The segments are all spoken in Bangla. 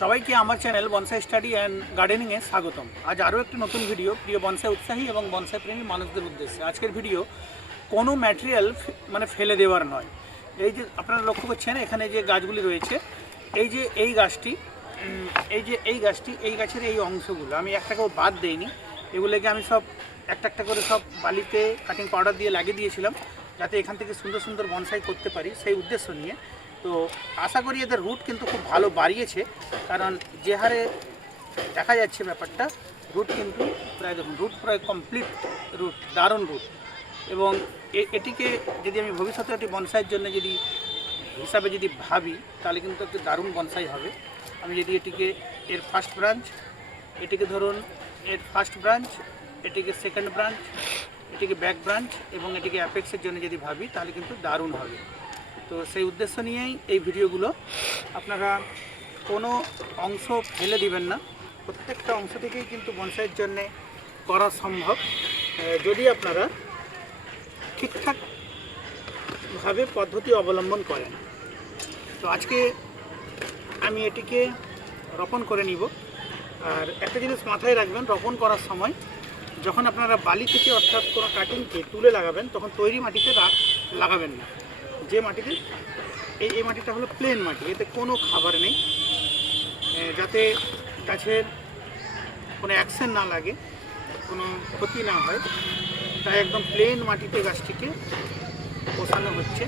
সবাইকে আমার চ্যানেল বনসাই স্টাডি অ্যান্ড গার্ডেনিংয়ে স্বাগতম। আজ আরও একটি নতুন ভিডিও প্রিয় বনসাই উৎসাহী এবং বনসাই প্রেমী মানুষদের উদ্দেশ্যে। আজকের ভিডিও কোনো ম্যাটেরিয়াল ফেলে দেওয়ার নয়। এই যে আপনারা লক্ষ্য করছেন এখানে যে গাছগুলি রয়েছে, এই গাছটি এই গাছের এই অংশগুলো আমি একটাকেও বাদ দেইনি। এগুলোকে আমি সব একটা করে সব বালিতে কাটিং পাউডার দিয়ে লাগিয়ে দিয়েছিলাম, যাতে এখান থেকে সুন্দর সুন্দর বনসাই করতে পারি সেই উদ্দেশ্য নিয়ে। তো আশা করি এদের রুট কিন্তু খুব ভালো বাড়িয়েছে, কারণ যে হারে দেখা যাচ্ছে ব্যাপারটা, রুট কিন্তু প্রায় দেখুন, রুট প্রায় কমপ্লিট রুট, দারুণ রুট। এবং এটিকে যদি আমি ভবিষ্যতে একটি বনসাইয়ের জন্য হিসাবে ভাবি, তাহলে কিন্তু একটি দারুণ বনসাই হবে। আমি যদি এটিকে এর ফার্স্ট ব্রাঞ্চ, এটিকে ধরুন এর ফার্স্ট ব্রাঞ্চ, এটিকে সেকেন্ড ব্রাঞ্চ, এটিকে ব্যাক ব্রাঞ্চ এবং এটিকে অ্যাপেক্সের জন্য যদি ভাবি, তাহলে কিন্তু দারুণ হবে। তো সেই উদ্দেশ্য নিয়েই এই ভিডিওগুলো। আপনারা কোনো অংশ ফেলে দিবেন না, প্রত্যেকটা অংশ থেকেই কিন্তু বনসাইয়ের জন্যে করা সম্ভব, যদি আপনারা ঠিকঠাকভাবে পদ্ধতি অবলম্বন করেন। তো আজকে আমি এটিকে রোপণ করে নিব। আর একটা জিনিস মাথায় রাখবেন, রোপণ করার সময় যখন আপনারা বালি থেকে অর্থাৎ কোনো কাটিংকে তুলে লাগাবেন, তখন তৈরি মাটিতে লাগাবেন না। যে মাটিতে এই মাটিটা হলো প্লেন মাটি, এতে কোনো খাবার নেই, যাতে গাছের কোনো অ্যাকশন না লাগে, কোনো ক্ষতি না হয়, তাই একদম প্লেন মাটিতে গাছটিকে বসানো হচ্ছে।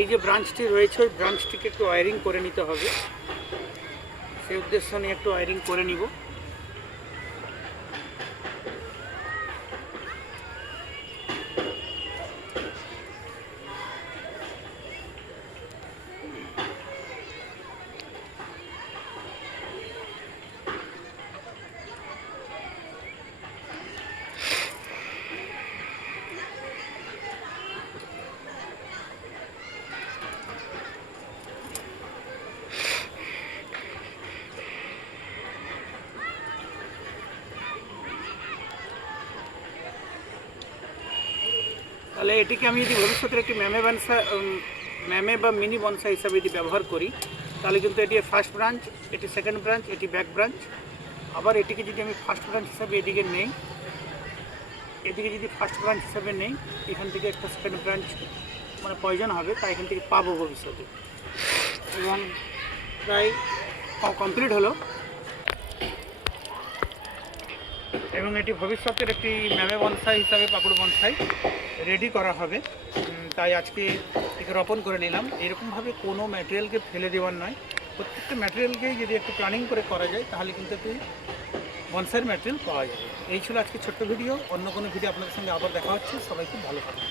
এই যে ব্রাঞ্চটি রয়েছে, ওই ব্রাঞ্চটিকে একটু ওয়্যারিং করে নিতে হবে। সেই উদ্দেশ্য নিয়ে একটু ওয়্যারিং করে নিব। তাহলে এটিকে আমি যদি ভবিষ্যতের একটি ম্যামে বা মিনি বনসাই হিসাবে যদি ব্যবহার করি, তাহলে কিন্তু এটি ফার্স্ট ব্রাঞ্চ, এটি সেকেন্ড ব্রাঞ্চ, এটি ব্যাক ব্রাঞ্চ। আবার এটিকে যদি আমি ফার্স্ট ব্রাঞ্চ হিসাবে এদিকে নেই, এদিকে যদি ফার্স্ট ব্রাঞ্চ হিসাবে নেই, এখান থেকে একটা সেকেন্ড ব্রাঞ্চ প্রয়োজন হবে, তাই এখান থেকে পাবো ভবিষ্যতে। এবং প্রায় কমপ্লিট হলো, এবং এটি ভবিষ্যতের একটি ম্যামে বনসাই হিসাবে পাকুড় বনসাই রেডি করা হবে। তাই আজকে একে রোপণ করে নিলাম। এরকমভাবে কোনো ম্যাটেরিয়ালকে ফেলে দেওয়ার নয়, প্রত্যেকটা ম্যাটেরিয়ালকেই যদি একটু প্ল্যানিং করে করা যায়, তাহলে কিন্তু একটি বনসাইয়ের ম্যাটেরিয়াল পাওয়া যাবে। এই ছিল আজকে ছোট্ট ভিডিও। অন্য কোনো ভিডিও আপনাদের সঙ্গে আবার দেখা হচ্ছে। সবাই খুব ভালো থাকবে।